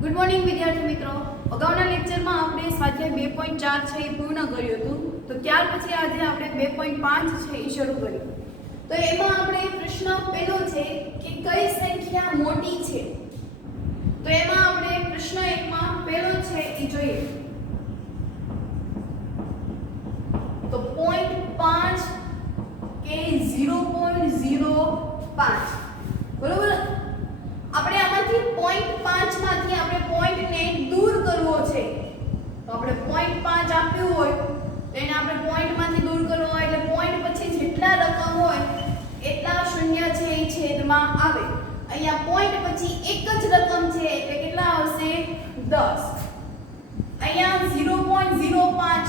Good morning વિદ્યાર્થી મિત્રો. અગાઉના લેક્ચરમાં આપણે સ્વાધ્યાય 2.4 છે એ પૂર્ણ કર્યું હતું. તો ત્યાર પછી આજે આપણે 2.5 છે એ શરૂ કર્યું. તો એમાં આપણે પ્રશ્ન પહેલો છે કે કઈ સંખ્યા મોટી છે. તો એમાં આપણે પ્રશ્ન 1 માં પહેલો છે એ જોઈએ. તો 0.5 કે 0.05 બરોબર. આપણે આમાંથી 0.5 માંથી આપણે પોઈન્ટને દૂર કરવો છે. તો આપણે 0.5 આપ્યું હોય તો એને આપણે પોઈન્ટમાંથી દૂર કરવો હોય એટલે પોઈન્ટ પછી જેટલા રકમ હોય એટલા શૂન્ય છે એ છેદમાં આવે. અહીંયા પોઈન્ટ પછી એક જ રકમ છે એટલે કેટલા આવશે 10. અહીંયા 0.05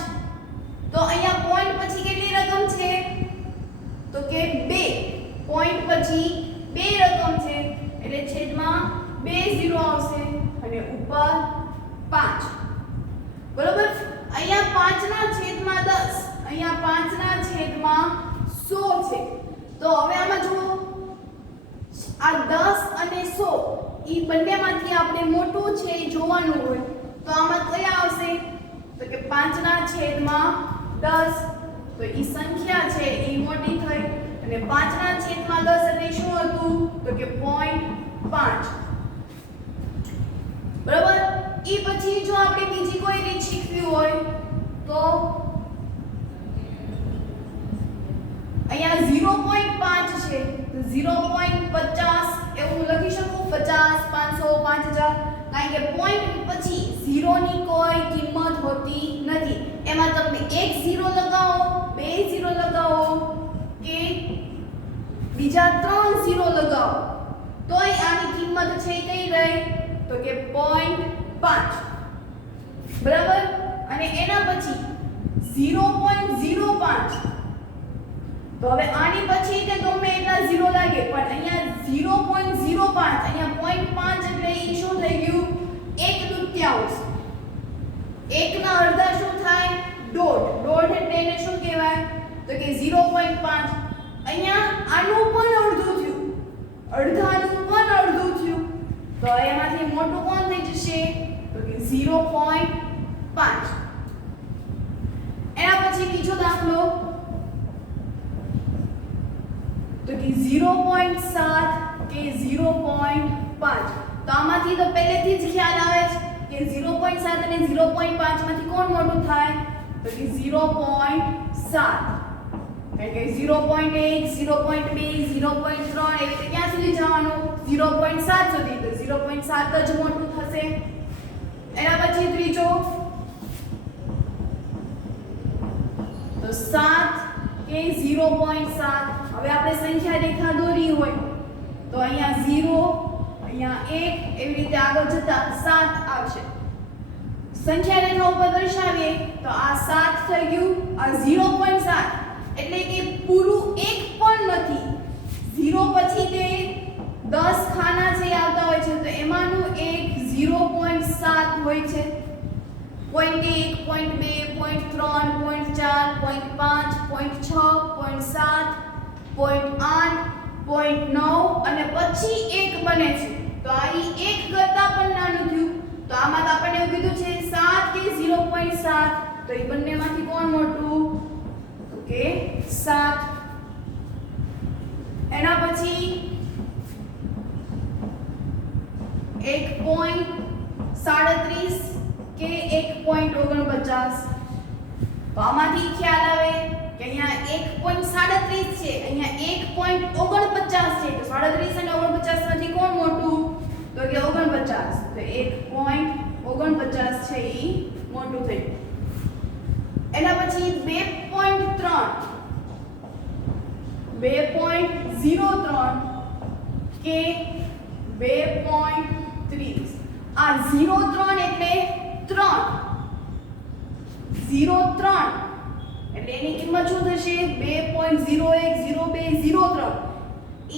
તો અહીંયા પોઈન્ટ પછી કેટલી રકમ છે તો કે 2. પોઈન્ટ પછી 2 રકમ છે એટલે છેદમાં 2 0 આવશે અને ઉપર 5. બરોબર. અહીંયા 5 ના છેદમાં 10, અહીંયા 5 ના છેદમાં 100 છે. તો હવે આમાં જુઓ આ 10 અને 100 ઈ બંનેમાંથી આપણે મોટું છે એ જોવાનું હોય તો આમાં કયા આવશે તો કે 5 ના છેદમાં 10. તો ઈ સંખ્યા છે એ મોટી થઈ અને 5 ના છેદમાં 10 એટલે શું હતું તો કે 0.5. બરાબર. ઈ પછી જો આપણે બીજી કોઈ રીત શીખવી હોય તો અહીંયા 0.5 છે તો 0.50 એવું લખી શકું. 50 500 5000 કારણ કે પોઈન્ટ પછી 0 ની કોઈ કિંમત હોતી નથી. એમાં તમે એક 0 લગાવો, બે 0 લગાવો કે બીજા 3 0 લગાવો તોય આની કિંમત છે કઈ રહે તો કે 0.5. બરાબર. અને એના પછી 0.05 તો હવે આની પછી તે ગમે એટલા 0 લાગે પણ અહીંયા 0.05 અહીંયા 0.5 એટલે ઈ શું થઈ ગયું 1/2. 1 ના અડધા શું થાય દોઢ એટલે એને શું કહેવાય તો કે 0.5. અહીંયા આનું પણ અડધું થયું, અડધાનું પણ અડધું થયું તો એમાંથી મોટું કોણ થઈ જશે તો કે 0.5. એના પછી બીજો દાખલો તો કે 0.7 કે 0.5. તો આમાંથી તો પહેલેથી જ ખ્યાલ આવે છે કે 0.7 અને 0.5 માંથી કોણ મોટું થાય તો કે 0.7. એટલે 0.1 0.2 0.3 એવી રીતે ક્યાં સુધી જવાનું 0.7 સુધી. તો 0.7 જ મોટું થશે. એના પછી ત્રીજો તો 7 કે 0.7. હવે આપણે સંખ્યા રેખા દોરી હોય તો અહીંયા 0 અહીંયા 1 એવી રીતે આગળ જતા 7 આવશે. સંખ્યા રેખા ઉપર દર્શાવીએ તો આ 7 થઈ ગયું, આ 0.7 એટલે કે પૂરું એક પણ નથી. 0 પછી તે 10 ખાના છે આવતા હોય છે તો એમાંનું એક 0.7 હોય છે. 0.1 0.2 0.3 0.4 0.5 0.6 0.7 0.8 0.9 અને પછી 1 બને છે. તો આ ઈ 1 કરતા પણ નાનું થયું. તો આમાં તો આપણે એવું કીધું છે 7 કે 0.7 તો એ બંનેમાંથી કોણ મોટું તો કે 7. એના પછી 1.37 કે 1.49. તો આમાંથી ખ્યાલ આવે કે અહીંયા 1.37 છે, અહીંયા 1.49 છે. તો 37 અને 49 માંથી કોણ મોટું તો કે 49. તો 1.49 છે ઈ મોટું થયું. એના પછી 2.03 2.03 કે 2.30. આ 0.3 એટલે 3 0.3 એટલે એની કિંમત શું થશે 2.01 02 03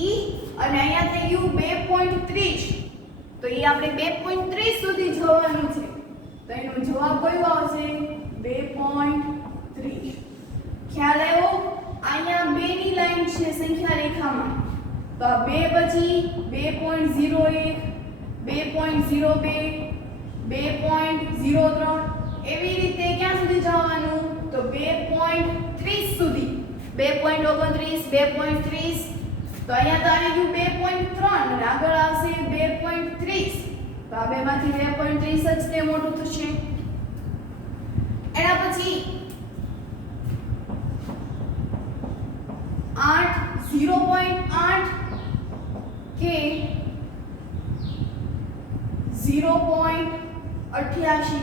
ઈ અને અહીંયા થઈ ગયું 2.30. તો ઈ આપણે 2.30 સુધી જવાનું છે. તો એનો જવાબ કયો આવશે 2.30. ખ્યાલ આવ્યો. અહીંયા 2 ની લાઈન છે સંખ્યા રેખામાં તો 2 પછી 2.01 2.02 2.03 એવી રીતે ક્યાં સુધી જવાનું તો 2.30 સુધી 2.29 2.30 તો અહીંયા તો આવી ગયું 2.3 અને આગળ આવશે 2.30 તો આ બેમાંથી 2.30 જ તે મોટું થશે એના પછી 0.8 કે 0.88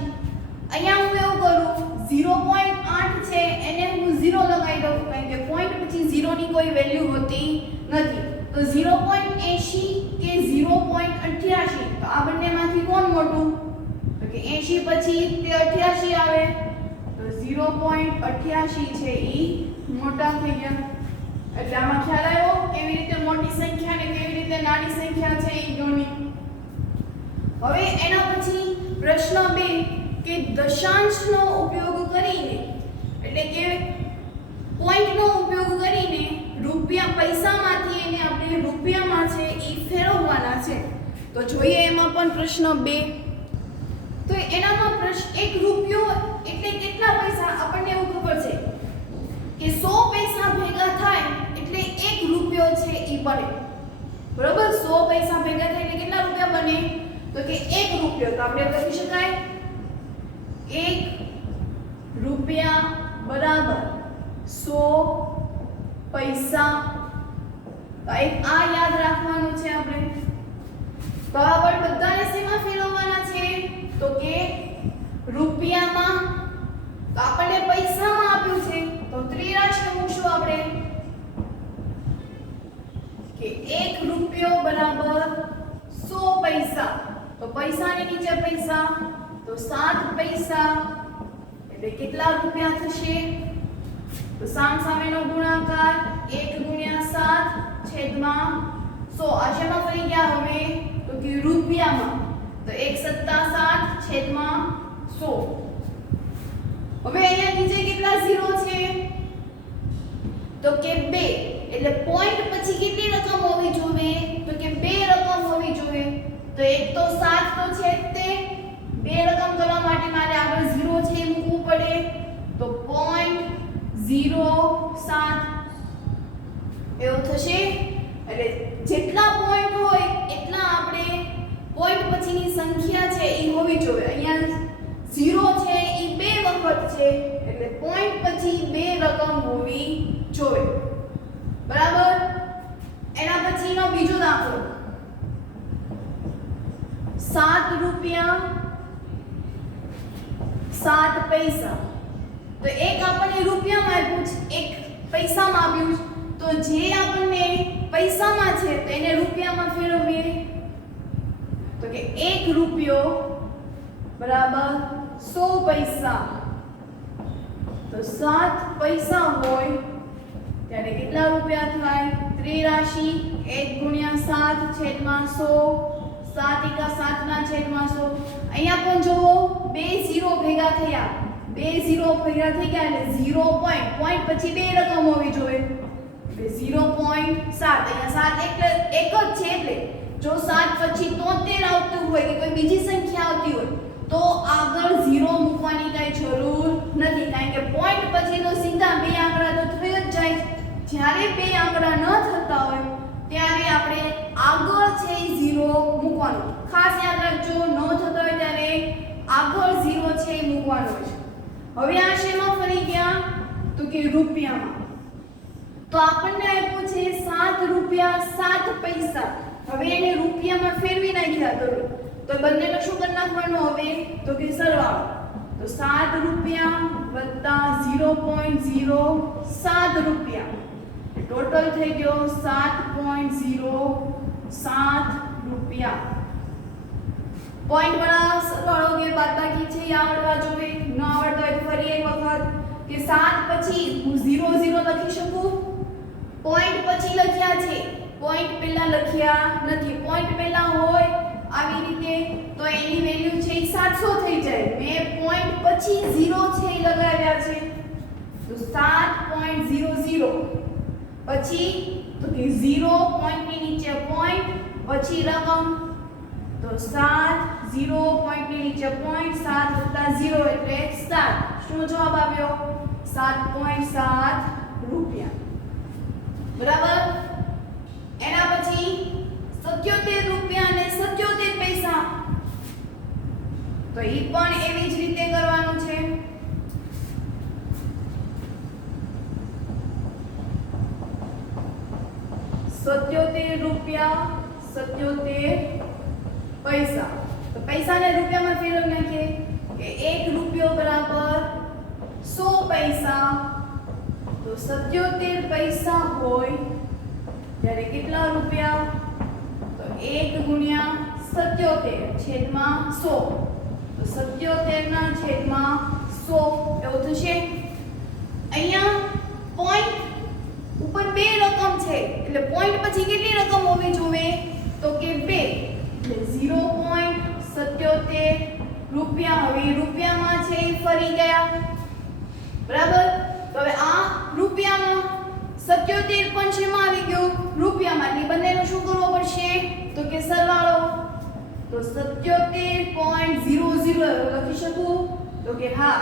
અહીંયા હું એવું કરું 0.8 છે એને હું 0 લગાવી દઉં કારણ કે પોઈન્ટ પછી 0 ની કોઈ વેલ્યુ હોતી નથી તો 0.80 કે 0.88 તો આ બંનેમાંથી કોણ મોટું તો કે 80 પછી તે 88 આવે તો 0.88 છે ઈ મોટા થઈ ગયા એટલે આમાં ખ્યાલ આવ્યો કેવી રીતે મોટી સંખ્યા ને કેવી રીતે નાની સંખ્યા છે ઈ ગણી હવે એના પછી પ્રશ્ન 2 કે દશાંશનો ઉપયોગ કરીને એટલે કે પોઈન્ટનો ઉપયોગ કરીને રૂપિયા પૈસામાંથી એને આપણે રૂપિયામાં છે ઈ ફેરવવાના છે તો જોઈએ એમાં પણ પ્રશ્ન 2 તો એનામાં પ્રશ્ન 1 રૂપિયો એટલે કેટલા પૈસા આપણને એવું ખબર છે કે 100 પૈસા ભેગા થાય એટલે 1 રૂપિયો છે ઈ બને બરોબર 100 પૈસા ભેગા થાય એટલે કેટલા રૂપિયા બને તો કે 1 રૂપિયો તો આપણે લખી શકાય 1 રૂપિયા બરાબર 100 પૈસા તો એક આ યાદ રાખવાનું છે આપણે બરાબર બધાને શેમાં ફેરવવાના છે તો કે રૂપિયામાં તો આપણને પૈસામાં આપ્યું છે તો ત્રિરાશી મૂકશું આપણે કે 1 રૂપિયો બરાબર 100 પૈસા તો પૈસાની નીચે પૈસા તો 7 પૈસા એટલે કેટલા રૂપિયા થશે તો સામસામેનો ગુણાકાર 1 * 7 છેદમાં 100 આ શેમાં ફરી ગયા હવે તો કે રૂપિયામાં તો 1 + 7 છેદમાં 100 હવે અહીંયા નીચે કેટલા 0 છે તો કે 2 એટલે પોઈન્ટ પછી કેટલી રકમ હોવી જોઈએ તો કે 2 રકમ હોવી જોઈએ તો એક તો 7 તો છે તે 2 રકમ કરવા માટે મારે આગળ 0 છે મૂકવું પડે તો 0.07 એવું થશે એટલે જેટલા પોઈન્ટ હોય એટલા આપણે પોઈન્ટ પછીની સંખ્યા છે એ હોવી જોઈએ અહીંયા 0 છે એ 2 વખત છે એટલે પોઈન્ટ પછી 2 રકમ હોવી જોઈએ બરાબર એના પછીનો બીજો દાખલો 7 રૂપિયા 7 પૈસા તો એક આપણને રૂપિયામાં આપ્યું છે એક પૈસામાં આપ્યું છે તો જે આપણને પૈસામાં છે તો એને રૂપિયામાં ફેરવીએ તો કે 1 રૂપિયો બરાબર 100 પૈસા તો 7 પૈસા હોય ત્યારે કેટલા રૂપિયા થાય ત્રિરાશી 1 * 7 છેદમાં 100 7 * 7 ના છેદમાં 100 અહીંયા પણ જુઓ 2 0 ભેગા થયા 2 0 ભેગા થઈ ગયા એટલે 0 પોઈન્ટ પછી 2 રકમ હોવી જોઈએ એટલે 0.7 અહીંયા 7 એટલે એક જ છે એટલે જો 7 પછી 73 આવતું હોય કે કોઈ બીજી સંખ્યા આવતી હોય તો આગળ 0 મૂકવાની કઈ જરૂર નથી કારણ કે પોઈન્ટ પછી તો સીધા બે આંકડા તો થઈ જ જાય જ્યારે બે આંકડા ન થતા હોય ત્યારે આપણે આગળ છે 0 મૂકવાનું ખાસ યાદ રાખજો ન થતા હોય ત્યારે આગળ 0 છે મૂકવાનું છે હવે આ શેમાં ફરી ગયા તો કે રૂપિયામાં તો આપણને આપ્યું છે 7 રૂપિયા 7 પૈસા હવે એને રૂપિયામાં ફેરવી નાખ્યા તો બંનેનો શું કરી નાખવાનું હવે તો કે સરવાળો તો 7 રૂપિયા વત્તા 0.07 રૂપિયા ટોટલ થઈ ગયો 7.07 રૂપિયા પોઈન્ટ વાળા સરવાળો કે બાદબાકી છે એ આવડવા જોઈએ ન આવડતો હોય તો ફરી એક વખત કે 7 પછી હું 0 0 લખી શકું પોઈન્ટ પછી લખ્યા છે પોઈન્ટ પહેલા લખ્યા નથી પોઈન્ટ પહેલા હોય આવી રીતે તો એની વેલ્યુ છે 700 થઈ જાય મેં પોઈન્ટ પછી 0 છે એ લગાવ્યા છે તો 7.00 પછી તો કે 0 પોઈન્ટની નીચે પોઈન્ટ પછી રકમ તો 7 0 પોઈન્ટની નીચે નીચે પોઈન્ટ 7 વત્તા 0 એટલે 7. શું જવાબ આવ્યો? 7.7 રૂપિયા. બરાબર. એના પછી 77 રૂપિયા અને 77 પૈસા, તો ઈ પણ એવી જ રીતે કરવાનું છે. ₹77 પૈસા. તો પૈસાને રૂપિયામાં ફેરવી નાખીએ કે 1 રૂપિયો બરાબર 100 પૈસા. તો 77 પૈસા હોય ત્યારે કેટલા રૂપિયા? તો 1 ગુણ્યા 77 છેદમાં 100. તો 77 ના છેદમાં 100 એવું થશે. અહીંયા પોઈન્ટ ઉપર બે રકમ છે એટલે પોઈન્ટ પછી કેટલી રકમ હોવી જોઈએ? તો કે 2. એટલે 0.77 રૂપિયા. હવે રૂપિયામાં છે ફરી ગયા. બરાબર. તો હવે આ રૂપિયામાં 77 પણ શેમાં આવી ગયું? રૂપિયામાં. એટલે બંનેનો શું કરવો પડશે? તો કે સરવાળો. તો 77.00 લખી શકું? તો કે હા.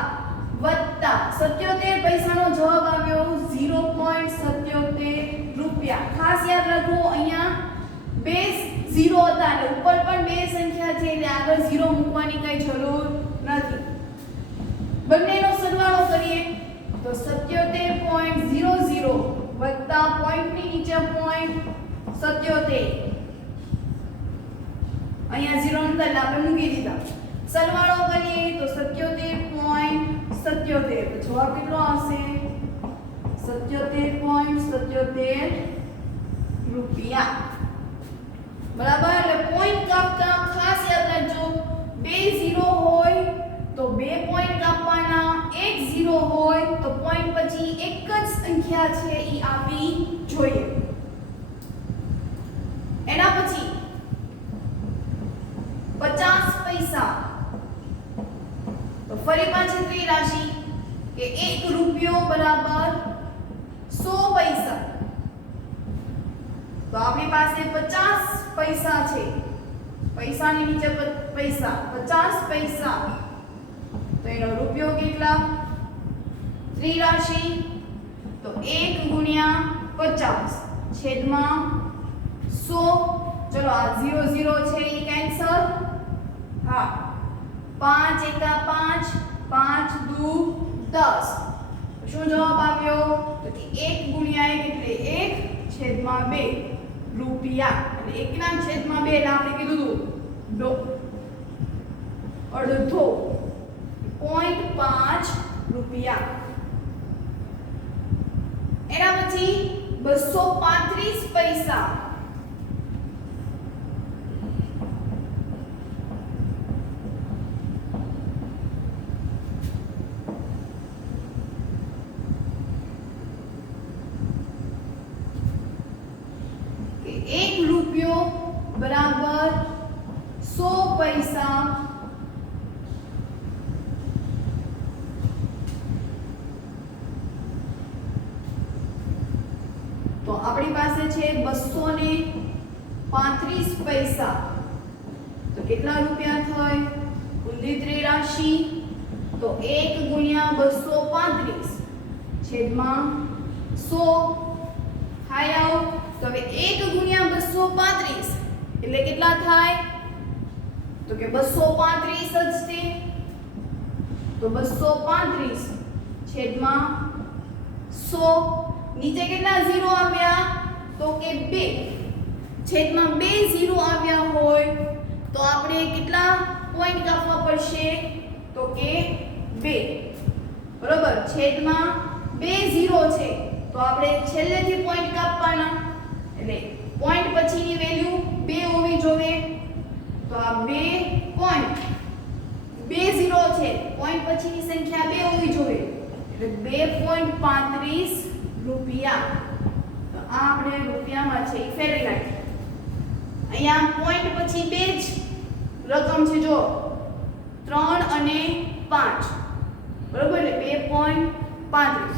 વત્તા 77 પૈસાનો જવાબ આવ્યો 0.77 રૂપિયા. ખાસ યાદ રાખો અહીંયા બે 0 હતા એટલે ઉપર પણ બે સંખ્યા છે એટલે આગળ 0 મૂકવાની કઈ જરૂર નથી. બંનેનો સરવાળો કરીએ તો 77.00 વત્તા પોઈન્ટની નીચે પોઈન્ટ 77. અહીંયા 0 નતા એટલે આપણે મૂકી દીધા. સરવાળો કરીએ તો 77.77. જવાબ કેટલો આવશે? 77.77 રૂપિયા. બરાબર. એટલે પોઈન્ટ કાપતા ખાસ યાદ રાખજો, બે 0 હોય તો બે પોઈન્ટ કાપવાના, એક 0 હોય તો પોઈન્ટ પછી એક જ સંખ્યા છે ઈ આપવી જોઈએ. એના પછી 50 પૈસા. તો ફરી પાછી ત્રિરાશિ કે 1 રૂપિયો બરાબર 100 પૈસા. તો આપણી પાસે 50 પૈસા છે. પૈસાની નીચે પૈસા 50 પૈસા. તો એનો રૂપિયો કેટલા? ત્રિરાશિ તો 1 ગુણ્યા 50 છેદમાં 100. ચલો આ 0 0 છે ઈ કેન્સલ. હા. 5 એકા 5, 5 દુ 10. શું જવાબ આવ્યો? તો કે 1 ગુણ્યા 1 એટલે 1 છેદમાં 2 રૂપિયા. એટલે 1 ના છેદમાં 2 એટલે આપણે કીધું અડધો 0.5 રૂપિયા. એના પછી 235 પૈસા. બરાબર 100 પૈસા. તો આપણી પાસે છે 235 પૈસા. તો કેટલા રૂપિયા થાય? ઊંધી ત્રિરાશિ તો 1 ગુણ્યા 235 છેદમાં 100. હાય આવ. તો હવે 1 ગુણ્યા 235 એટલે કેટલા થાય? તો કે 235 જ છે. તો 235 છેદમાં 100. નીચે કેટલા 0 આવ્યા? તો કે 2. છેદમાં 2 0 આવ્યા હોય તો આપણે કેટલા પોઈન્ટ કાપવા પડશે? તો કે 2. બરોબર. છેદમાં 2 0 છે તો આપણે છેલ્લેથી પોઈન્ટ કાપવાના. એટલે પોઈન્ટ પછીની વેલ્યુ 2 હોવી જોઈએ. તો આ 2 પોઈન્ટ 2 0 છે, પોઈન્ટ પછીની સંખ્યા 2 હોવી જોઈએ. એટલે 2.35 રૂપિયા. તો આ આપણે રૂપિયામાં છે એ ફેરવી નાખીએ. અહીંયા પોઈન્ટ પછી બે જ રકમ છે જો 3 અને 5. બરોબર. એટલે 2.35.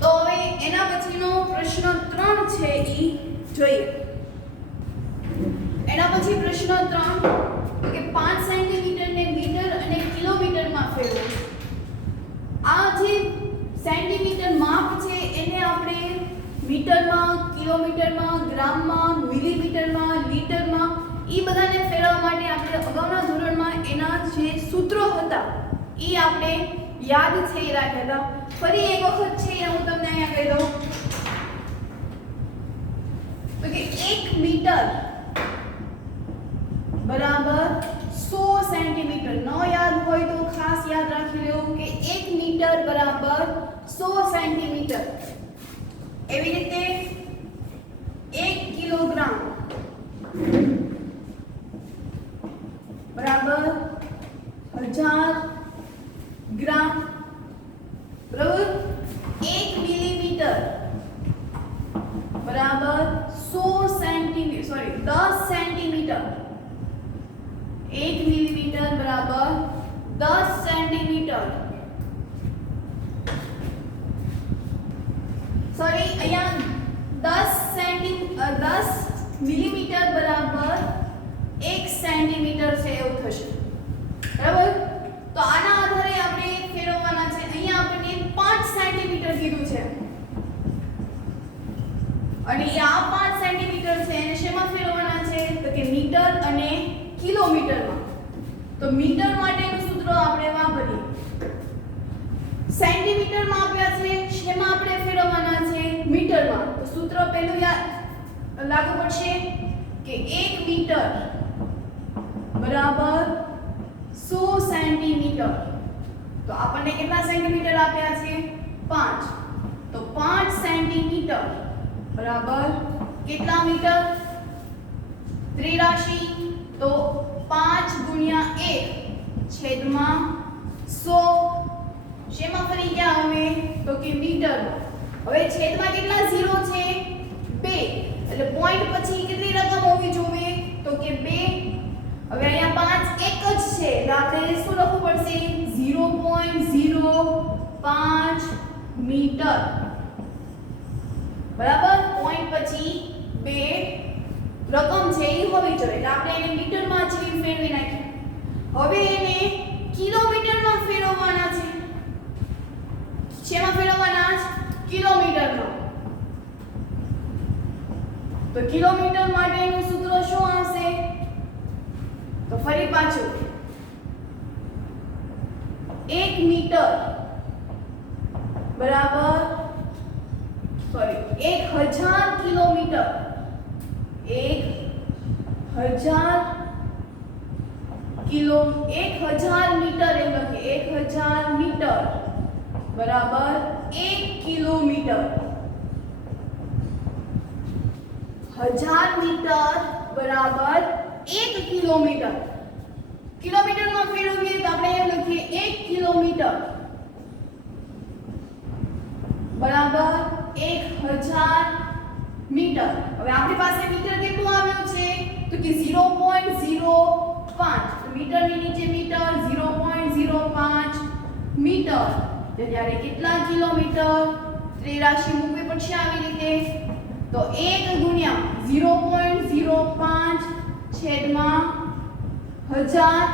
તો હવે એના પછીનો પ્રશ્ન 3 છે ઈ જોઈએ. એના પછી પ્રશ્ન 3 તો કે 5 સેન્ટીમીટર કિલોમીટરમાં, ગ્રામમાં, મિલીમીટરમાં, લીટરમાં ઈ બધાને ફેરવવા માટે આપણે અગાઉના ધોરણમાં એના જે સૂત્રો હતા ઈ આપણે યાદ છે એ રાખ્યા હતા. ફરી એક વખત છે હું તમને અહીંયા કહી દઉં તો કે 1 મીટર બરાબર 100 સેન્ટીમીટર. ન યાદ હોય તો ખાસ યાદ રાખી લેવું કે 1 મીટર બરાબર 100 સેન્ટીમીટર. એવી રીતે 1 કિલોગ્રામ બરાબર 1000 ગ્રામ બરાબર. 1 મિલીમીટર બરાબર 100 સેન્ટીમીટર 10 સેન્ટીમીટર. 1 મિલીમીટર બરાબર 10 સેન્ટીમીટર. અહીંયા 10 મિલીમીટર બરાબર 1 સેન્ટીમીટર છે એવું થશે બરાબર. તો આના આધારે આપણે ફેરવવાના છે. અહીંયા આપણને 5 સેન્ટીમીટર કીધું છે અને આ 5 સેન્ટીમીટર છે એને શેમાં ફેરવવાના છે તો કે મીટર અને કિલોમીટરમાં. તો મીટર માટેનું સૂત્ર આપણે વાપરીએ. સેન્ટીમીટરમાં આપ્યા છે શેમાં આપણે ફેરવવાના છે મીટરમાં. તો સૂત્ર પહેલું યાદ લાગુ પડશે કે 1 મીટર બરાબર 100 સેન્ટીમીટર. તો આપણને કેટલા સેન્ટીમીટર આપ્યા છે 5. તો 5 સેન્ટીમીટર બરાબર કેટલા મીટર ત્રિરાશિ તો 5 ગુણ્યા 1 છેદમાં 100. શેમાં ફરી ગયા હવે તો કે મીટરમાં. હવે છેદમાં કેટલા ઝીરો છે 2 એટલે પોઈન્ટ પછી કેટલી રકમ હોવી જોઈએ તો કે 2. હવે અહીંયા 5 એક જ છે એટલે આપણે શું લખવું પડશે 0.05 મીટર બરાબર. પોઈન્ટ પછી 2 રકમ છે એ હોવી જોઈએ એટલે આપણે એને મીટરમાં જેવી ફેરવી નાખી. હવે એને કિલોમીટરમાં ફેરવવાના છે. શેમાં ફેરવવાના છે કિલોમીટરમાં. તો કિલોમીટર માટેનું સૂત્ર શું આવશે તો ફરી પાછું 1 મીટર બરાબર 1000 કિલોમીટર. 1000 મીટર એમ લખીએ 1000 મીટર બરાબર 1 કિલોમીટર. 1000 મીટર બરાબર 1 કિલોમીટર. કિલોમીટરમાં ફેરવીએ તો આપણે એમ લખીએ 1 કિલોમીટર બરાબર 1000 મીટર. હવે આપણી પાસે મીટર કેટલું આવ્યું છે તો કે 0.05. તો મીટરની નીચે મીટર 0.05 મીટર. ત્યારે કેટલા કિલોમીટર ત્રિરાશિ મૂકવી પડશે આવી રીતે. તો 1 ગુણ્યા 0.05 છેદમાં 1000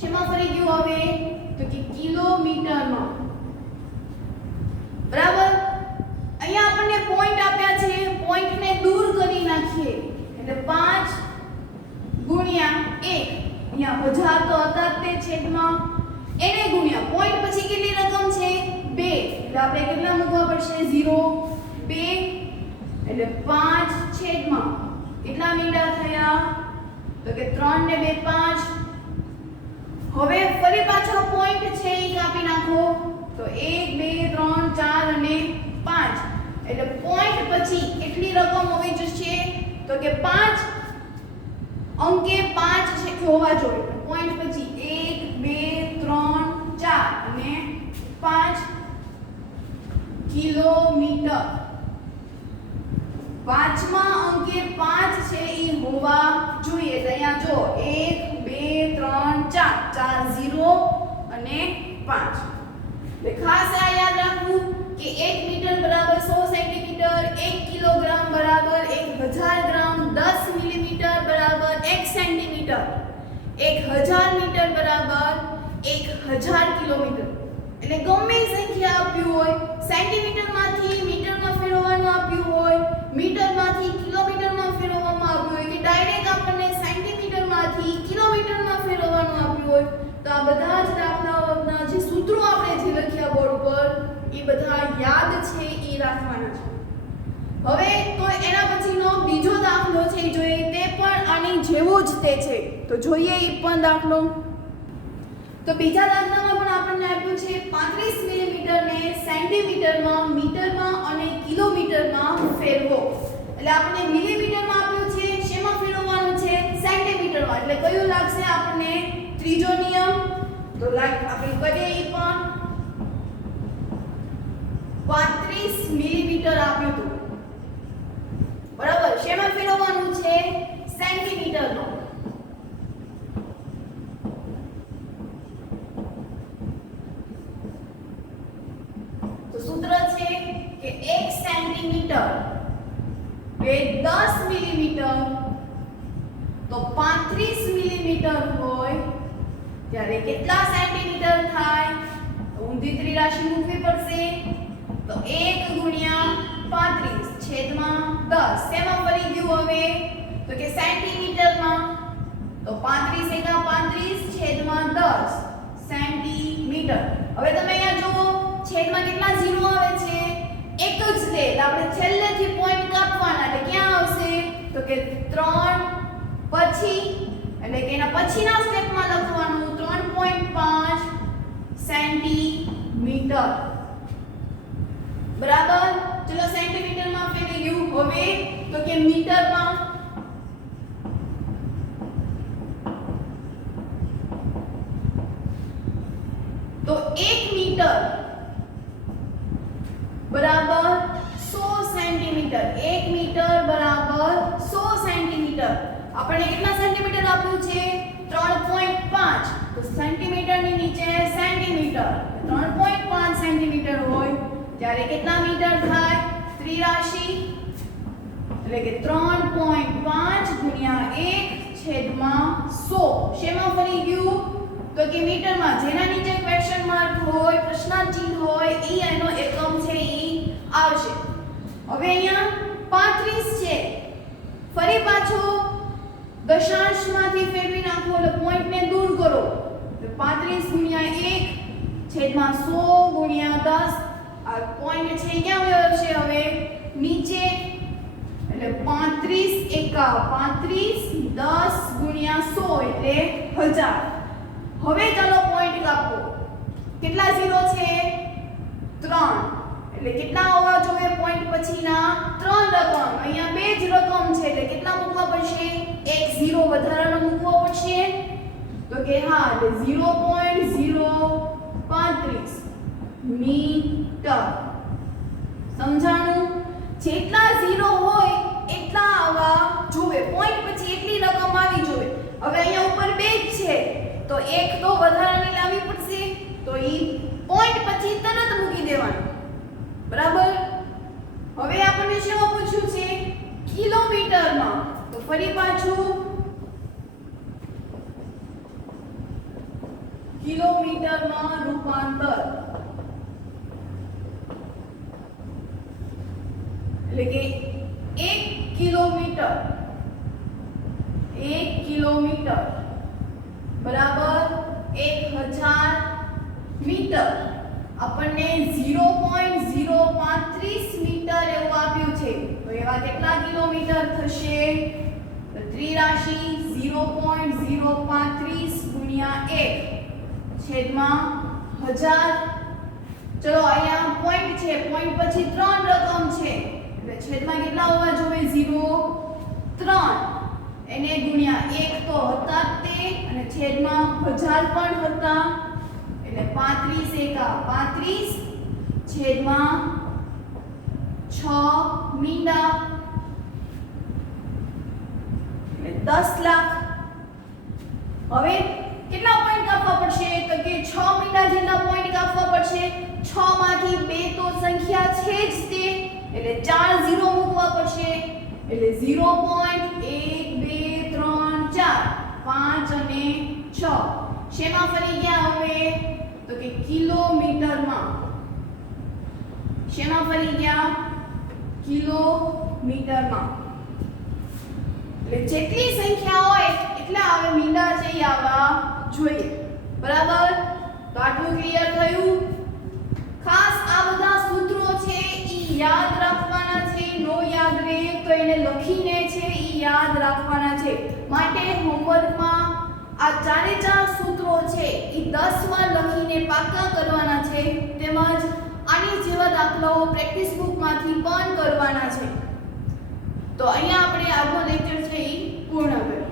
શેમાં ફરી ગયું હવે તો કે કિલોમીટરમાં બરાબર. અહીંયા આપણને પોઈન્ટ આપ્યા છે પોઈન્ટને દૂર કરી નાખીએ એટલે 5 ગુણ્યા 1 અહીંયા 1000 તો હતા તે છેદમાં એને ગુણ્યા પોઈન્ટ પછી કેટલી રકમ છે 2 એટલે આપણે કેટલા મૂકવા પડશે 0 2 એટલે 5 છેદમાં કેટલા મીટર થયા તો કે 3 ને 2 5. હવે ફરી પાછો પોઈન્ટ છે એ કાપી નાખો તો 1 2 3 4 અને 5 એટલે પોઈન્ટ પછી કેટલી રકમ હોવી જોઈએ તો કે 5 અંકે 5 છે હોવા જોઈએ. પોઈન્ટ પછી 1 2 3 4 અને 5 કિલોમીટર. પાંચમા અંકે 5 છે એ હોવા જોઈએ. તો અહીંયા જો 1 2 3 4 0 અને 5. એટલે ખાસ આ યાદ રાખવું કે 1 મીટર બરાબર 100 સેન્ટીમીટર, 1 કિલોગ્રામ બરાબર 1000 ગ્રામ, 10 મિલીમીટર બરાબર 1 સેન્ટીમીટર, 1000 મીટર બરાબર 1000 કિલોમીટર. એટલે ગમે સંખ્યા આપ્યું હોય સેન્ટીમીટરમાંથી મીટરમાં ફેરવવાનું આપ્યું હોય મીટરમાંથી કિલોમીટરમાં ફેરવવામાં આવ્યું હોય કે ડાયરેક્ટ આપણને સેન્ટીમીટરમાંથી કિલોમીટરમાં ફેરવવાનું આપ્યું હોય તો આ બધા જ દાખલાઓના જે સૂત્રો આપણે જે લખ્યા બોર્ડ પર એ બધા યાદ છે એ રાખવાના છે. હવે તો એના પછીનો બીજો દાખલો છે એ જોઈએ, તે પણ આની જેવો જ તે છે. તો જોઈએ એ પણ દાખલો. તો બીજા દાખલામાં પણ આપણને આપ્યું છે 35 મિલીમીટરને સેન્ટીમીટરમાં, મીટરમાં અને કિલોમીટરમાં ફેરવો. એટલે આપણને મિલીમીટરમાં આપ્યું છે, શેમાં ફેરવવાનું છે? સેન્ટીમીટરમાં. એટલે કયું લાગશે આપણને? ત્રીજો નિયમ. તો આપણે કરીએ એ પણ 35 મિલીમીટર આપ્યું હતું, બરાબર. શેમાં ફેરવવાનું છે? સેન્ટીમીટરમાં. સૂત્ર છે કે 1 સેન્ટીમીટર એ 10 મિલીમીટર, તો 35 મિલીમીટર હોય ત્યારે કેટલા સેન્ટીમીટર થાય? તો ઊંધી ત્રિરાશી મૂકવી પડશે. તો 1 ગુણ્યા 35 છેદમાં 10. શેમાં ફરી ગયું હવે? તો કે સેન્ટીમીટરમાં. તો 35 એકા 35 છેદમાં 10 સેન્ટીમીટર. હવે તમે અહીંયા જુઓ છેદમાં કેટલા ઝીરો આવે છે? એક જ છે. એટલે આપણે છેલ્લેથી પોઈન્ટ કાપવાના. એટલે ક્યાં આવશે? તો કે 3 પછી, એટલે કે એના પછીના સ્ટેપમાં લખવાનું 3.5 સેન્ટીમીટર. બરાબર. ચલો સેન્ટીમીટરમાં ફેરવી ગયું. હવે તો કે મીટરમાં. તો 1 મીટર બરાબર 100 સેન્ટીમીટર. 1 મીટર બરાબર 100 સેન્ટીમીટર. આપણને કેટલા સેન્ટીમીટર આપ્યું છે? 3.5. તો સેન્ટીમીટરની નીચે સેન્ટીમીટર. 3.5 સેન્ટીમીટર હોય ત્યારે કેટલા મીટર થાય? ત્રિરાશી. એટલે કે 3.5 ગુણ્યા 1 છેદમાં 100. શેમાં ફરી ગયું? તો કે મીટરમાં. જેના નીચે ક્વેશ્ચન માર્ક હોય, પ્રશ્નાર્થ ચિહ્ન હોય, ઈ એનો એકમ છે ઈ આવશે. હવે અહીંયા 35 છે, ફરી પાછો દશાંશમાંથી ફેરવી નાખો એટલે પોઈન્ટને દૂર કરો. તો 35 ગુણ્યા 1 છેદમાં 100 ગુણ્યા 10. આ પોઈન્ટ છે ક્યાં આવ્યો છે? હવે નીચે. એટલે 35 એકા 35 10 ગુણ્યા 100 એટલે 1000. હવે ચાલો પોઈન્ટ કાપો. કેટલા ઝીરો છે? 3. એટલે કેટલા હોવા જોઈએ પોઈન્ટ પછીના? 3 રકમ. અહીંયા બે જ રકમ છે એટલે કેટલા મૂકવા પડશે? એક ઝીરો વધારાનો મૂકવો પડશે. તો કે હા, એટલે 0.035 મીટર. સમજાણું? જેટલા ઝીરો હોય એટલા આવવા જોઈએ. પોઈન્ટ પછી એટલી રકમ આવી જોઈએ. હવે અહીંયા ઉપર બે જ છે તો એક તો વધારાની લાવવી પડશે. તો ઈ પોઈન્ટ પછી તરત મૂકી દેવાનું. બરાબર. હવે આપણને શું પૂછ્યું છે? કિલોમીટરમાં. તો ફરી પાછું કિલોમીટરમાં રૂપાંતર. એટલે કે 1 કિલોમીટર બરાબર 1000 મીટર. આપણને 0.035 મીટર એવું આપ્યું છે. તો એવા કેટલા કિલોમીટર થશે? તો ત્રિરાશી 0.035 ગુણ્યા 1 છેદમાં 1000. ચલો અહીંયા પોઈન્ટ છે, પોઈન્ટ પછી 3 રકમ છે એટલે છેદમાં કેટલા હોવા જોઈએ? 0 3. એને ગુણ્યા 1 તો હતા તે અને છેદમાં 1000 પણ હતા એટલે 35 એકા 35 છેદમાં 6 મીંડા એટલે 10 લાખ. હવે કેટલા પોઈન્ટ કાપવા પડશે? તો કે 6 મીંડા જેટલા પોઈન્ટ કાપવા પડશે. 6 માંથી 2 તો સંખ્યા છે જ તે એટલે 4 ઝીરો મૂકવા પડશે. એટલે 0.1 2 3 4 5 અને 6 શેમાં ફરી ગયા હવે? તો કે કિલોમીટરમાં. શેમાં ફરી ગયા? કિલોમીટરમાં. મીટરમાં. એટલે જેટલી સંખ્યા હોય એટલા આવે મીટર છે એ આવવા જોઈએ. બરાબર? તો આટલું ક્લિયર થયું. ખાસ આ બધા સૂત્રો છે ઈ યાદ રાખવાના છે. નો યાદ રહે તો એને લખીને છે ઈ યાદ રાખવાના છે. માટે હોમવર્કમાં આ ચારે ચાર સૂત્રો છે ઈ 10 વાર લખીને પાકા કરવાના છે. તેમજ આની જેવા દાખલાઓ પ્રેક્ટિસ બુકમાંથી પણ કરવાના છે. તો અહીંયા આપણે આજનો લેક્ચર છે ઈ પૂર્ણ કરીએ.